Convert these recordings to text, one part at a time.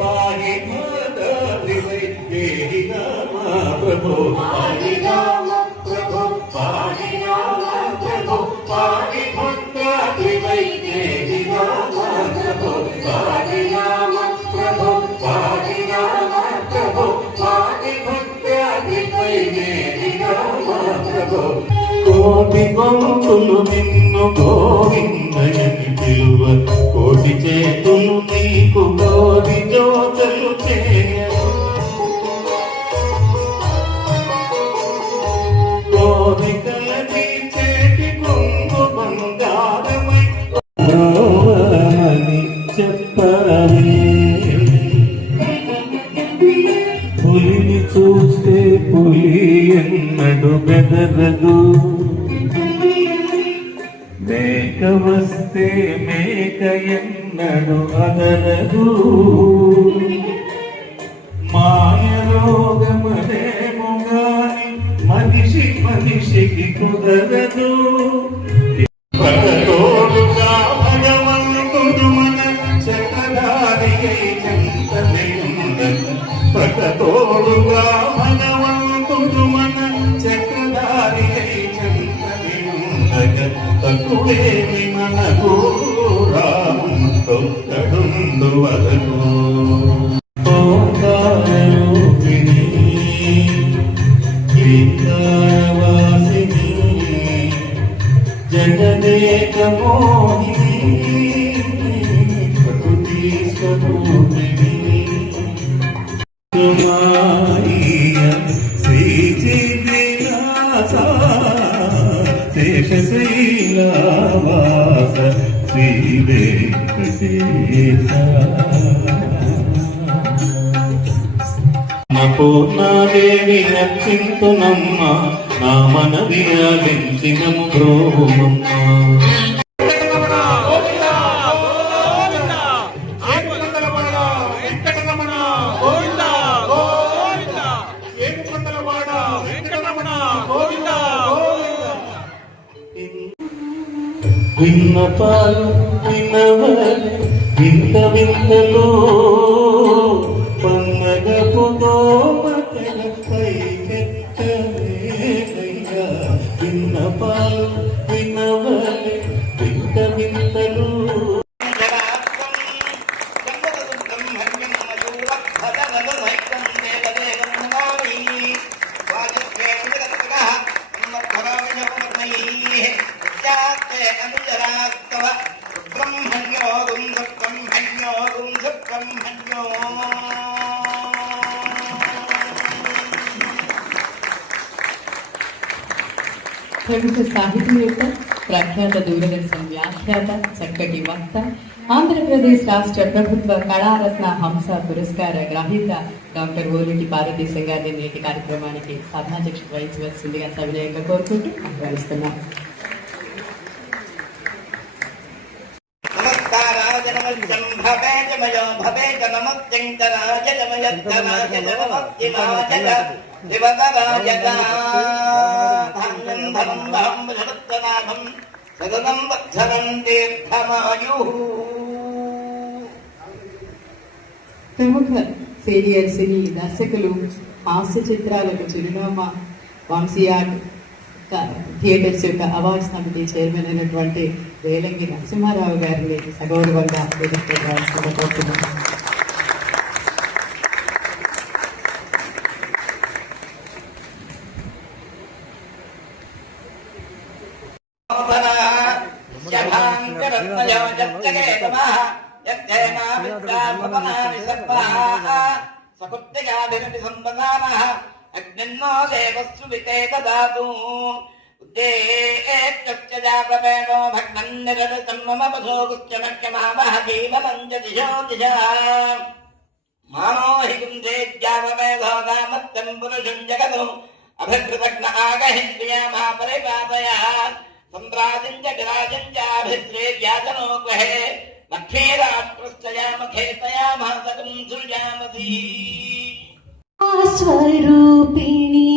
पाहि माधवि देहि नाम प्रभु पाहि नाम प्रभु पाहि नाम प्रभु पाहि भक्ताभि देहि नाम प्रभु पाहि नाम प्रभु पाहि नाम प्रभु पाहि भक्ताभि देहि नाम प्रभु కోటి గొంతులు నిన్ను గోవిందయని పిలువ కోటి చేతులు నీకు కోటి జ్యోతులు కోరికల తీర్చేటి కొంగు బంగారమై అని చెప్పని పులిని చూస్తే పులి ఎన్నడు బెదరదు మేక వస్తే మేక ఎన్నడు అదరదు మాయరోగమనేమో గాని మనిషి మనిషికి కుదరదు ప్రతోడుగా భగవంతుడు మన చక్రధారి చెంతనే ప్రతోడుగా భగవంతుడు మన చక్రధారి చెంతనే తక్కువేమి మనకు రాముతో కడుందు వరకు జగదేక మోహిని ప్రకృతి స్వరూపిణి శ్రీ చిద్విలాస శేషశైలవాస శ్రీ వెంకటేశ పూర్ణాదేవి నర్చింతునమ్మ నా మనవి ఆలించినము బ్రోమమ్మ విన్నపాలు వినవలె వింత వింతలో పన్నగపు దోమకలపై పెట్టవేదయ్యా విన్నపాలు వినవలె వింత వింతలో ప్రముఖ సాహితీవేత్త, ప్రఖ్యాత దూరదర్శన్ వ్యాఖ్యాత, చక్కటి వక్త, ఆంధ్రప్రదేశ్ రాష్ట్ర ప్రభుత్వ కళారత్న హంస పురస్కార గ్రహీత డాక్టర్ ఓలిటి పార్వతీశం గారిని నేటి కార్యక్రమానికి సాధనాధ్యక్షత వహించవలసిందిగా సవినయంగా కోరుకుంటూ ఆహ్వానిస్తున్నాం. ప్రముఖ సీనియర్ సినీ దర్శకులు, హాస్య చిత్రాలకు చిరునామా, వంశీ ఆర్ట్ థియేటర్స్ యొక్క అవార్డ్స్ కమిటీ చైర్మన్ అయినటువంటి వేలంగి నరసింహారావు గారిని సగౌరవంగా కోరుతున్నాం. అగ్నిన్నో దేవస్సు వితేత దాతు ఉద్దేశ్చజాపేనో భగ్నన్నిరతం మమ పశోగుచ్చమఖ్యమావహ జీవనం చ దిశో దిశా మానో హి కుందేజ్యాపేధోగామత్తం పురుషం జగదు అభికృతజ్ఞ ఆగహిత్యామా పరిపాదయ సంప్రాజం చ విరాజం చాభిశ్రేర్యాజనో గృహే లక్ష్మీరాష్ట్రశ్చయామఖేతయామాసకం సృజామసి స్వరూపిణి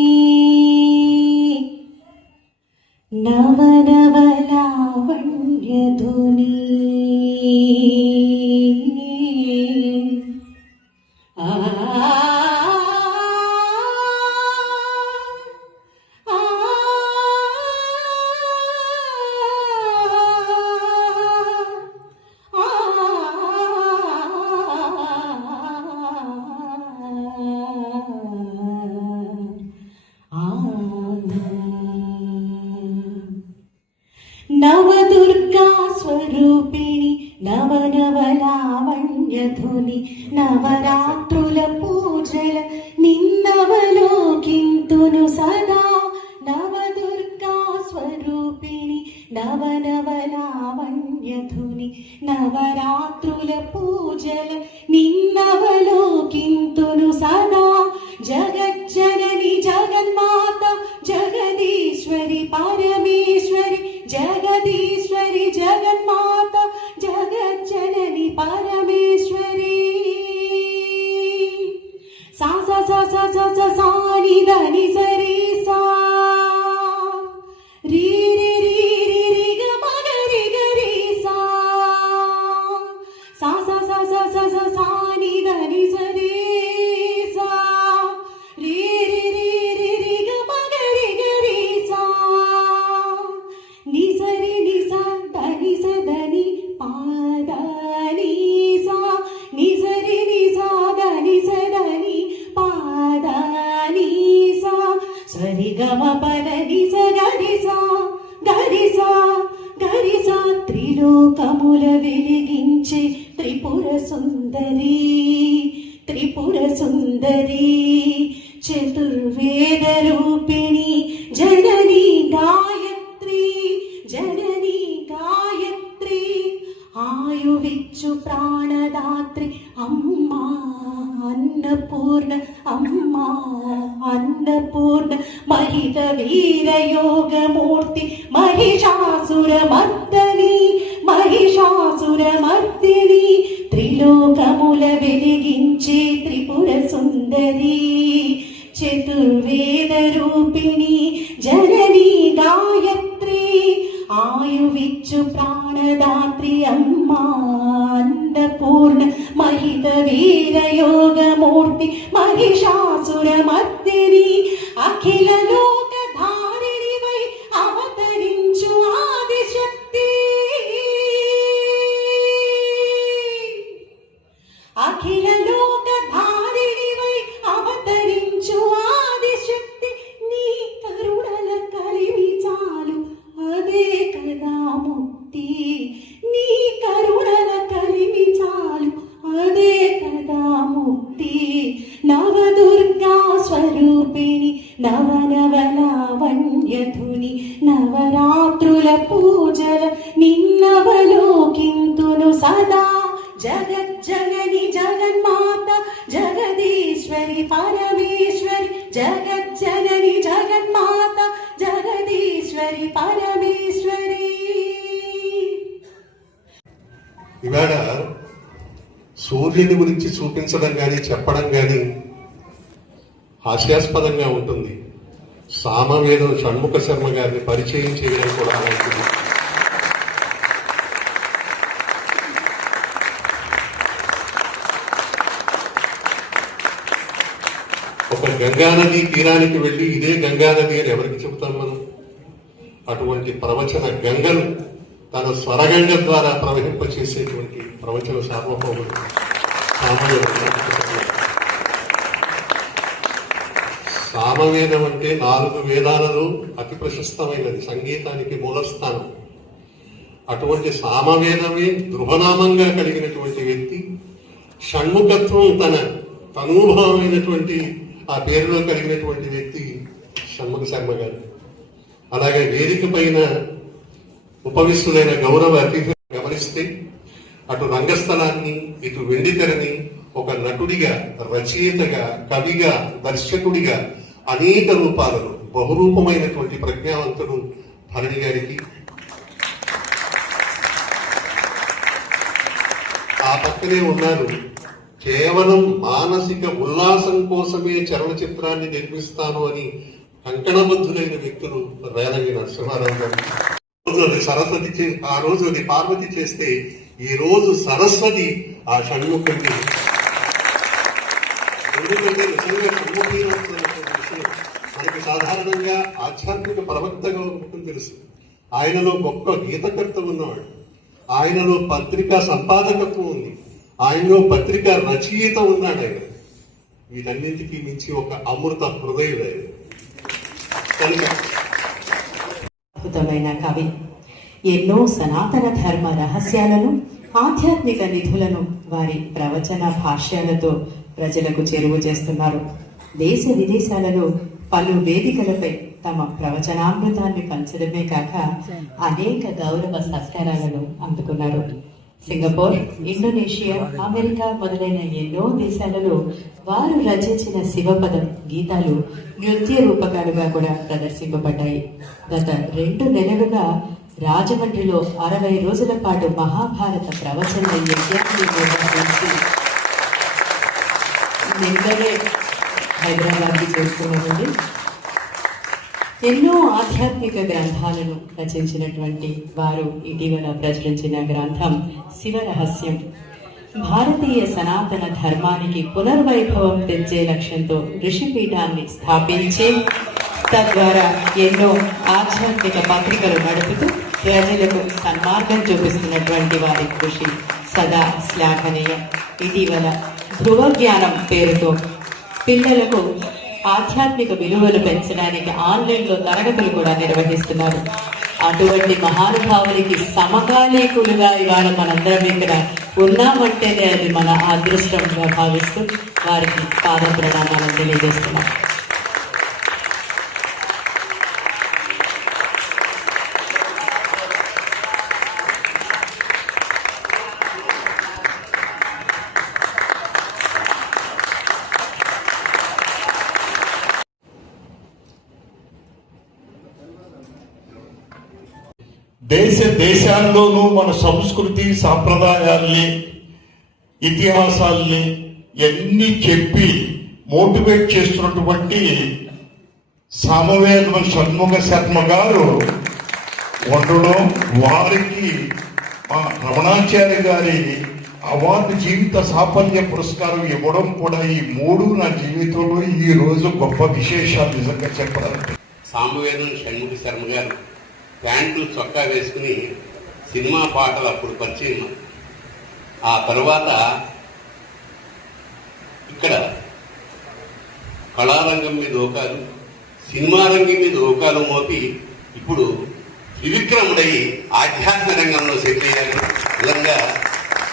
నవనవలావణ్యధుని ఆ ఆ నవదుర్గా స్వరూపిణి నవనవలావణ్యధుని నవరాత్రుల పూజల నిన్నవలోకింతును సదా నవదుర్గా స్వరూపిణి నవనవలావణ్యధుని నవరాత్రుల పూజల నిన్నవలోకింతును సదా జగజ్జనని జగన్మాత జగదీశ్వరి పరమేశ్వరి జగదీశ్వరి జగన్మాత జగజ్జనని పరమేశ్వరి సా సా సా సా సా సా సా ని ద ని స రి సా రి రి రి రి రి గ మ గ రి గ రి సా సా సా సా సా సా సా సా ని ద ని స రి సా రి రి రి రి రి గ మ గ రి గ రి సా ని స రి ని స ద ని స ద ని పా ద ని సా ని స రి ని సా ద ని స ద ని పా ద ని సా సరి గ మ ప ద ని స గ రి సా గ రి సా త్రిలోకముల వెలిగించే త్రిపుర సుందరి త్రిపుర సుందరి చతుర్వేద రూపిణి జనని గాయత్రి జనని గాయత్రి ఆయువిచ్చు ప్రాణదాత్రి అమ్మా అన్నపూర్ణ అమ్మా అన్నపూర్ణ మహిత వీర యోగమూర్తి మహిషాసురమర్దని మహిషాసురమర్దిని త్రిలోకముల వెలిగించే త్రిపుర సుందరి చతుర్వేద రూపిణి జనని గాయత్రి ఆయువిచ్చు ప్రాణదాత్రి అమ్మా అన్నపూర్ణ మహిత వీర యోగమూర్తి మహిషాసురమర్దిని అఖిల లోక ధారిణివై అవతరించు ఆదిశక్తి అఖిల లోక ధారిణివై అవతరించు ఆదిశక్తి నీ కరుణల కలిమి చాలు అదే కదా ముక్తి నీ కరుణల కలిమి చాలు అదే కదా ముక్తి నవదుర్గా స్వరూపిణి నవనవలావణ్యధుని నవరాత్రుల పూజల నిన్నవలోకింతును సదా జగజ్జనని జగన్మాత జగదీశ్వరి పరమేశ్వరి జగజ్జనని జగన్మాత జగదీశ్వరి పరమేశ్వరి. ఇవాళ సూర్యుని గురించి చూపించడం కానీ చెప్పడం కానీ హాస్యాస్పదంగా ఉంటుంది. సామవేదం షణ్ముఖ శర్మ గారిని పరిచయం చేయడం కూడా ఉంటుంది. ఒక గంగానది తీరానికి వెళ్ళి ఇదే గంగానది అని ఎవరికి చెబుతాం మనం? అటువంటి ప్రవచన గంగను తన స్వరగంగ ద్వారా ప్రవహింపచేసేటువంటి ప్రవచన సార్వభౌముడు సామవేదం అంటే 4 వేదాలలో అతి ప్రశస్తమైనది, సంగీతానికి మూలస్థానం. అటువంటి సామవేదమే గృహనామంగా కలిగినటువంటి వ్యక్తి, షణ్ముఖత్వం తన తనూభావమైనటువంటి ఆ పేరులో కలిగినటువంటి వ్యక్తి షణ్ముఖ శర్మ గారు. అలాగే వేదిక పైన ఉపవిస్తులైన గౌరవ అతిథులు గమనిస్తే అటు రంగస్థలాన్ని ఇటు వెండితెరని ఒక నటుడిగా, రచయితగా, కవిగా, దర్శకుడిగా అనేక రూపాలలో బహురూపమైనటువంటి ప్రజ్ఞావంతుడు భరణి గారికి, ఆ పక్కనే ఉన్నారు కేవలం మానసిక ఉల్లాసం కోసమే చలనచిత్రాన్ని నిర్మిస్తాను అని కంకణబద్ధులైన వ్యక్తులు రేలంగి నరసింహారావు గారు. సరస్వతి ఆ రోజు అది పార్వతి చేస్తే ఈ రోజు సరస్వతి ఆ షణ్ముఖుడిని ఎందుకంటే నిజంగా కమ్మహీనమైనటువంటి విషయం. మనకి సాధారణంగా ఆధ్యాత్మిక ప్రవక్తగా ఉంటుంది తెలుసు, ఆయనలో గొప్ప గీతకర్త ఉన్నవాడు, ఆయనలో పత్రికా సంపాదకత్వం ఉంది, ఆయనలో పత్రికా రచయిత ఉన్నాడు. ఆయన వీటన్నింటికీ మించి ఒక అమృత హృదయం ఆయన కనుక అద్భుతమైన కవి ఎన్నో సనాతన ధర్మ రహస్యాలను, ఆధ్యాత్మిక నిధులను వారి ప్రవచన భాష్యాలతో ప్రజలకు చేరువ చేస్తున్నారు. దేశ విదేశాలలో పలు వేదికలపై తమ ప్రవచనామృతాన్ని పంచడమే కాక అనేక గౌరవ సత్కారాలను అందుకున్నారు. సింగపూర్, ఇండోనేషియా, అమెరికా మొదలైన ఎన్నో దేశాలలో వారు రచించిన శివపదం గీతాలు నృత్య రూపకాలుగా కూడా ప్రదర్శింపబడ్డాయి. గత 2 నెలలుగా రాజమండ్రిలో 60 రోజుల పాటు మహాభారత ప్రవచన యజ్ఞాన్ని నిర్వహించి నిన్ననే హైదరాబాద్కి చేరుకున్నామండి. ఎన్నో ఆధ్యాత్మిక గ్రంథాలను రచించినటువంటి వారు ఇటీవల ప్రచురించిన గ్రంథం శివరహస్యం భారతీయ సనాతన ధర్మానికి పునర్వైభవం తెచ్చే లక్ష్యంతో ఋషిపీఠాన్ని స్థాపించి తద్వారా ఎన్నో ఆధ్యాత్మిక పత్రికలు నడుపుతూ ప్రజలకు సన్మార్గం చూపిస్తున్నటువంటి వారి కృషి సదా శ్లాఘనీయం. ఇటీవల ధ్రువ జ్ఞానం పేరుతో పిల్లలకు ఆధ్యాత్మిక విలువలు పెంచడానికి ఆన్లైన్లో తరగతులు కూడా నిర్వహిస్తున్నారు. అటువంటి మహానుభావులకి సమకాలీకులుగా ఇవాళ మనందరం ఇక్కడ ఉన్నామంటేనే అది మన అదృష్టంగా భావిస్తూ వారికి పాద ప్రణామాలను తెలియజేస్తున్నాం. దేశాల్లోనూ మన సంస్కృతి సాంప్రదాయాల్ని ఇతిహాసాల్ని ఎన్ని చెప్పి మోటివేట్ చేస్తున్నటువంటి సామవేద షణ్ముఖ శర్మ గారు ఉండడం, వారికి రమణాచార్య గారి అవార్డు జీవిత సాఫల్య పురస్కారం ఇవ్వడం కూడా ఈ 3 నా జీవితంలో ఈ రోజు గొప్ప విశేషాలు నిజంగా చెప్పాలంటే. సామవేదం షణ్ముఖ శర్మ గారు ప్యాంట్లు చొక్కా వేసుకుని సినిమా పాటలు అప్పుడు పరిచయం. ఆ తర్వాత ఇక్కడ కళారంగం మీద ఓకాలు, సినిమా రంగం మీద ఓకాలు మోపి ఇప్పుడు త్రివిక్రముడై ఆధ్యాత్మ రంగంలో సెటిల్ అయ్యారు. నిజంగా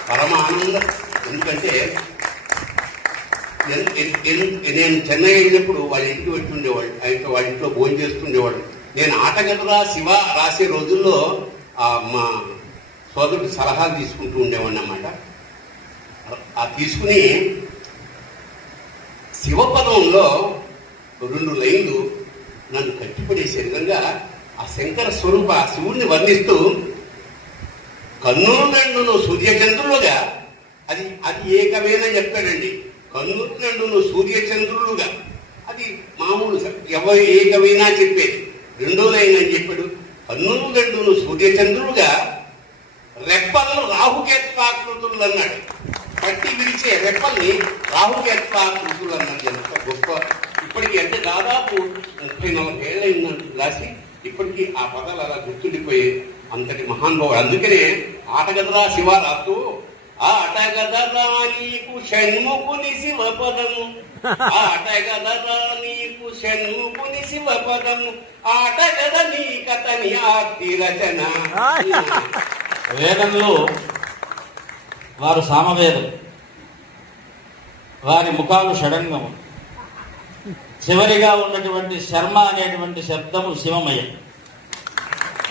పరమ ఆనందం. ఎందుకంటే నేను చెన్నై వెళ్ళినప్పుడు వాళ్ళ ఇంటికి వచ్చి ఉండేవాళ్ళు, అయితే వాళ్ళ ఇంట్లో భోజనం చేస్తుండేవాళ్ళు. నేను ఆటగడరా శివ రాసే రోజుల్లో మా సోదరుడు సలహాలు తీసుకుంటూ ఉండేవాడిని అన్నమాట. ఆ తీసుకుని శివపదంలో 2 లైన్లు నన్ను కట్టిపడేసే విధంగా ఆ శంకర స్వరూప ఆ శివుణ్ణి వర్ణిస్తూ కన్నులు 2 సూర్యచంద్రులుగా, అది అది ఏకమేనా చెప్పాడండి. కన్నులు 2 సూర్యచంద్రులుగా, అది మామూలు ఎవరు ఏకమైనా చెప్పేది. 2వ లైన్ అని చెప్పాడు. కన్నులు 2 సూర్యచంద్రులుగా, రెప్పలను రాహుకేత్వాకృతులు అన్నాడు. పట్టి విరిచే రెప్పల్ని రాహుకేత్వాకృతులు అన్నాడు. ఎంత గొప్ప! ఇప్పటికీ అంటే దాదాపు 30-40 ఏళ్ళైందంటూ రాసి ఇప్పటికీ ఆ పదాలు అలా గుర్తుండిపోయి అంతటి మహానుభావుడు. అందుకనే ఆటగదరా శివ రాస్తూ ఆటగదరా నీకు షణ్ముఖుని శివపదము, ఆటగదరా నీకు షణ్ముఖుని శివపదము, ఆటగద నీ కథని ఆర్తి రచన. వేదంలో వారు సామవేదం, వారి ముఖాలు షడంగము, చివరిగా ఉన్నటువంటి శర్మ అనేటువంటి శబ్దము శివమయం.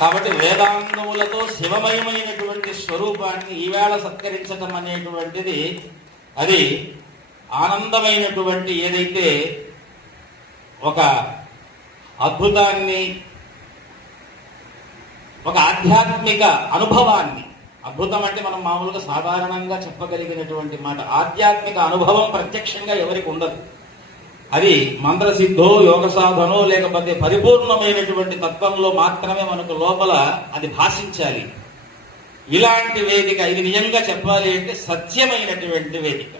కాబట్టి వేదాంగములతో శివమయమైనటువంటి స్వరూపాన్ని ఈవేళ సత్కరించడం అనేటువంటిది అది ఆనందమైనటువంటి ఏదైతే ఒక అద్భుతాన్ని, ఒక ఆధ్యాత్మిక అనుభవాన్ని, అద్భుతం అంటే మనం మామూలుగా సాధారణంగా చెప్పగలిగినటువంటి మాట, ఆధ్యాత్మిక అనుభవం ప్రత్యక్షంగా ఎవరికి ఉండదు. అది మంత్రసిద్ధో యోగ సాధనో లేకపోతే పరిపూర్ణమైనటువంటి తత్వంలో మాత్రమే మనకు లోపల అది భాషించాలి. ఇలాంటి వేదిక ఇది నిజంగా చెప్పాలి అంటే సత్యమైనటువంటి వేదిక.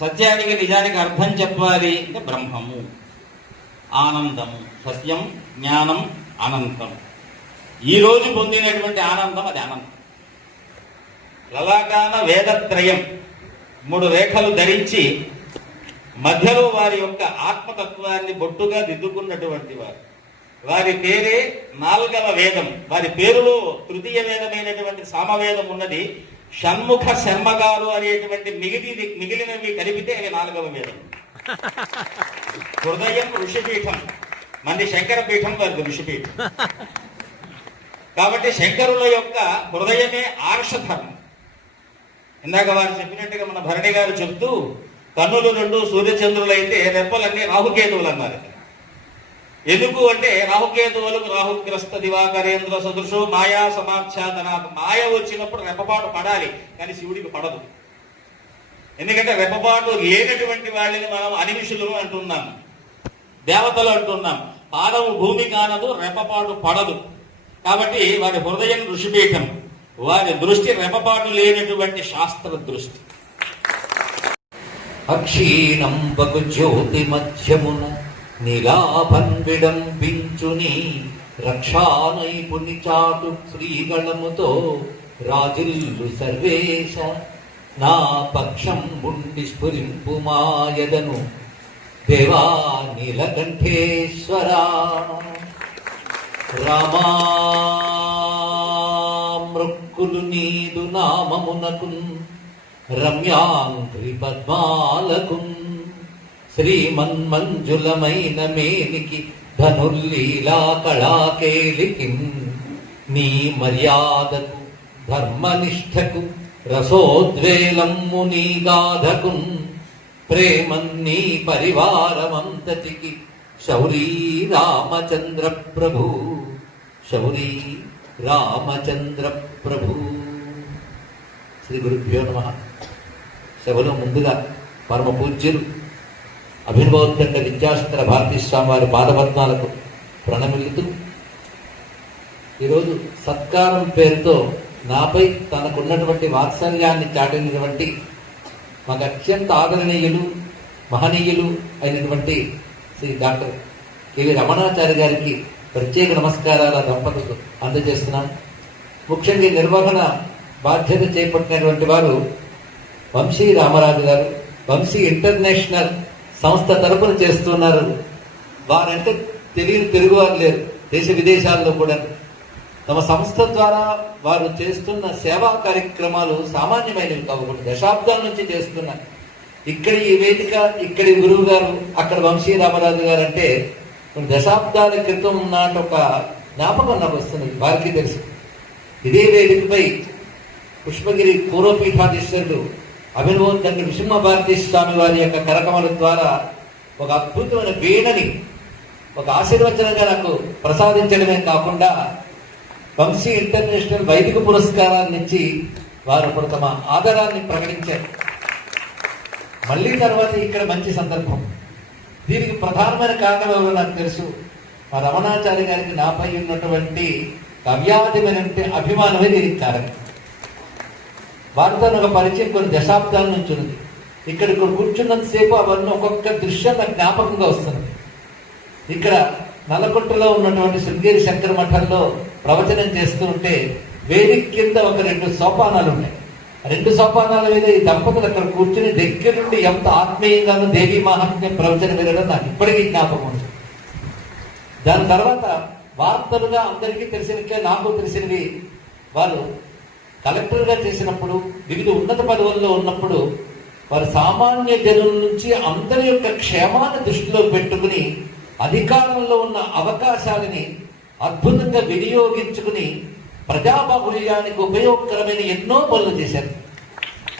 సత్యానికి నిజానికి అర్థం చెప్పాలి అంటే బ్రహ్మము, ఆనందము, సత్యం, జ్ఞానం, అనంతం. ఈ రోజు పొందినటువంటి ఆనందం అది అనంతం. లలాకాన వేదత్రయం 3 రేఖలు ధరించి మధ్యలో వారి యొక్క ఆత్మతత్వాన్ని బొట్టుగా దిద్దుకున్నటువంటి వారు. వారి పేరే 4వ వేదం. వారి పేరులో తృతీయ వేదమైనటువంటి సామవేదం ఉన్నది. షణ్ముఖ శర్మగారు అనేటువంటి మిగిలినవి కలిపితే అవి 4వ వేదం. హృదయం ఋషిపీఠం, మంది శంకర పీఠం, వారి ఋషిపీఠం. కాబట్టి శంకరుల యొక్క హృదయమే ఆర్షధర్మం. ఇందాక వారు చెప్పినట్టుగా మన భరణి గారు చెప్తూ, కన్నులు 2 సూర్యచంద్రులైతే రెప్పలన్నీ రాహుకేతువులు అన్నారు. ఎందుకు అంటే రాహుకేతువులకు రాహుగ్రస్త దివాకరేంద్ర సదృశో మాయా సమాఖ్యాతనాథ్. మాయ వచ్చినప్పుడు రెప్పపాటు పడాలి, కానీ శివుడికి పడదు. ఎందుకంటే రెప్పపాటు లేనటువంటి వాళ్ళని మనం అనిమిషులు అంటున్నాం, దేవతలు అంటున్నాం. పాదము భూమి కానదు, రెప్పపాటు పడదు. కాబట్టి వారి హృదయం ఋషిపీఠం, వారి దృష్టి రెప్పపాటు లేనటువంటి శాస్త్ర దృష్టి. అక్షీణంబగు జ్యోతి మధ్యమున నిలాభన్ విడంబించుని రక్షానైపుని చాటు శ్రీగళముతో రాజిల్లు సర్వేశ నా పక్షం ఉండి స్ఫురింపు మాయదను దేవా నీలకంఠేశ్వరా. రామా మృక్కులు నీదు నామమునకున్ రమ్యాంగ్రి పద్మాలకున్ శ్రీమన్మంజులమైన మేనికి ధనుల్లీలా కళాకేలికి నీ మర్యాదకు ధర్మనిష్టకు రసోద్వేలమ్ము నీ గాధకున్ ప్రేమన్నీ పరివారమంతటికి శౌరీ రామచంద్ర ప్రభు, శౌరీ రామచంద్ర ప్రభు. శ్రీ గురుభ్యో నమః. సభలో ముందుగా పరమ పూజ్యులు అభినవోత్తండ విద్యాశంకర భారతీ స్వామి వారి పాదపద్మాలకు ప్రణమిల్లుతూ, ఈరోజు సత్కారం పేరుతో నాపై తనకున్నటువంటి వాత్సల్యాన్ని చాటినటువంటి మాకు అత్యంత ఆదరణీయులు, మహనీయులు అయినటువంటి శ్రీ డాక్టర్ కెవి రమణాచార్య గారికి ప్రత్యేక నమస్కారాల దంపతులు అందజేస్తున్నాను. ముఖ్యంగా నిర్వహణ బాధ్యత చేపట్టినటువంటి వారు వంశీ రామరాజు గారు. వంశీ ఇంటర్నేషనల్ సంస్థ తరపున చేస్తున్నారు. వారంటే తెలియని తెలుగువారు లేరు దేశ విదేశాల్లో కూడా. తమ సంస్థ ద్వారా వారు చేస్తున్న సేవా కార్యక్రమాలు సామాన్యమైనవి కావు. దశాబ్దాల నుంచి చేస్తున్నారు. ఇక్కడి ఈ వేదిక, ఇక్కడి గురువు గారు, అక్కడ వంశీ రామరాజు గారు అంటే కొన్ని దశాబ్దాల క్రితం నాటి ఒక జ్ఞాపకం నాకు వస్తుంది. వారికి తెలుసు. ఇదే వేదికపై పుష్పగిరి పూర్వపీఠాధీశ్వరుడు అభినవోత్తండ నృసింహ భారతీ స్వామి వారి యొక్క కరకమల ద్వారా ఒక అద్భుతమైన వీణని ఒక ఆశీర్వచనంగా నాకు ప్రసాదించడమే కాకుండా వంశీ ఇంటర్నేషనల్ వైదిక పురస్కారాన్ని ఇచ్చి వారు ఇప్పుడు తమ ఆదరాన్ని ప్రకటించారు. మళ్ళీ తర్వాత ఇక్కడ మంచి సందర్భం. దీనికి ప్రధానమైన కారణం ఎవరో నాకు తెలుసు. మా రమణాచార్య గారికి నాపై ఉన్నటువంటి కవ్యాధిమైన అభిమానమే దీనికి కారణం. వారితో ఒక పరిచయం కొన్ని దశాబ్దాల నుంచి ఉంది. ఇక్కడ కూర్చున్నంతసేపు అవన్నీ ఒక్కొక్క దృశ్యం నాకు జ్ఞాపకంగా వస్తుంది. ఇక్కడ నల్లకొట్టలో ఉన్నటువంటి శృంగేరి శంకర మఠంలో ప్రవచనం చేస్తూ ఉంటే వేదిక కింద ఒక 2 సోపానాలు ఉన్నాయి. 2 సోపానాల మీద ఈ దంపతులు అక్కడ కూర్చుని దగ్గర నుండి ఎంత ఆత్మీయంగానూ దేవీ మహాత్మ్యం ప్రవచనం వినడం నాకు ఇప్పటికీ జ్ఞాపకం ఉంది. దాని తర్వాత వార్తలుగా అందరికీ తెలిసినట్లే నాకు తెలిసినవి, వారు కలెక్టర్గా చేసినప్పుడు, వివిధ ఉన్నత పదవుల్లో ఉన్నప్పుడు వారు సామాన్య జనుల నుంచి అందరి యొక్క క్షేమాన్ని దృష్టిలో పెట్టుకుని అధికారంలో ఉన్న అవకాశాలని అద్భుతంగా వినియోగించుకుని ప్రజాబాహుళ్యానికి ఉపయోగకరమైన ఎన్నో పనులు చేశారు.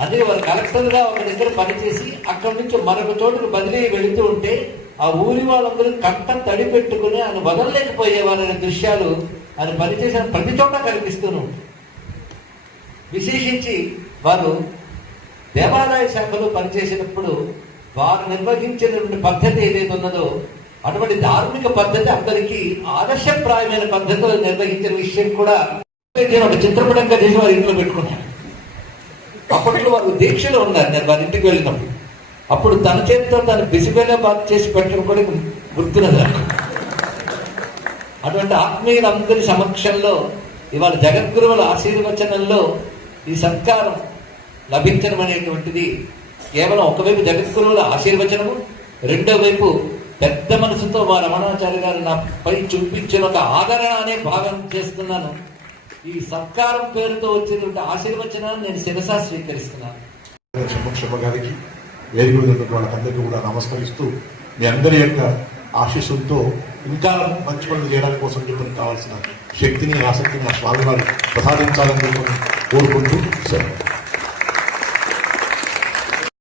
అందుకే వారు కలెక్టర్గా ఒక దగ్గర పనిచేసి అక్కడి నుంచి మరొక చోటుకు బదిలీ వెళుతూ ఉంటే ఆ ఊరి వాళ్ళందరూ కంట తడి పెట్టుకుని ఆయన వదలలేకపోయేవారనే దృశ్యాలు ఆయన పనిచేసిన ప్రతి చోట కనిపిస్తూనే ఉంటాయి. విశేషించి వారు దేవాదాయ శాఖలో పనిచేసినప్పుడు వారు నిర్వహించినటువంటి పద్ధతి ఏదైతే ఉన్నదో అటువంటి ధార్మిక పద్ధతి అందరికీ ఆదర్శప్రాయమైన పద్ధతిలో నిర్వహించిన విషయం కూడా ఒక చిత్రపటంగా చేసి వారి ఇంట్లో పెట్టుకున్నారు. అప్పట్లో వారు దీక్షలో ఉన్నారు. నేను వారి ఇంటికి వెళ్ళినప్పుడు అప్పుడు తన చేతితో తను బిసిబెల్ల బాత్ చేసి పెట్టడం కూడా గుర్తున్నది నాకు. అటువంటి ఆత్మీయులందరి సమక్షంలో ఇవాళ జగద్గురువుల ఆశీర్వచనంలో ఈ సత్కారం లభించడం అనేటువంటిది కేవలం ఒకవైపు జగద్గురువుల ఆశీర్వచనము, రెండో వైపు పెద్ద మనసుతో మా రమణాచార్య గారు నాపై చూపించిన ఒక ఆదరణ అనే భాగం చేస్తున్నాను. ఈ సత్కారం పేరుతో వచ్చినటువంటి ఆశీర్వచనాన్ని నేను శిరసా స్వీకరిస్తున్నాను. శర్మ గారికి వేదిక మీద ఉన్నటువంటి వాళ్ళకందరికీ కూడా నమస్కరిస్తూ మీ అందరి యొక్క ఆశీస్సులతో ఇంకా మంచి పనులు చేయడానికి కోసం చెప్పి కావాల్సిన శక్తిని, ఆసక్తిని ఆ స్వామివారు ప్రసాదించాలని చెప్పి కోరుకుంటూ సరే.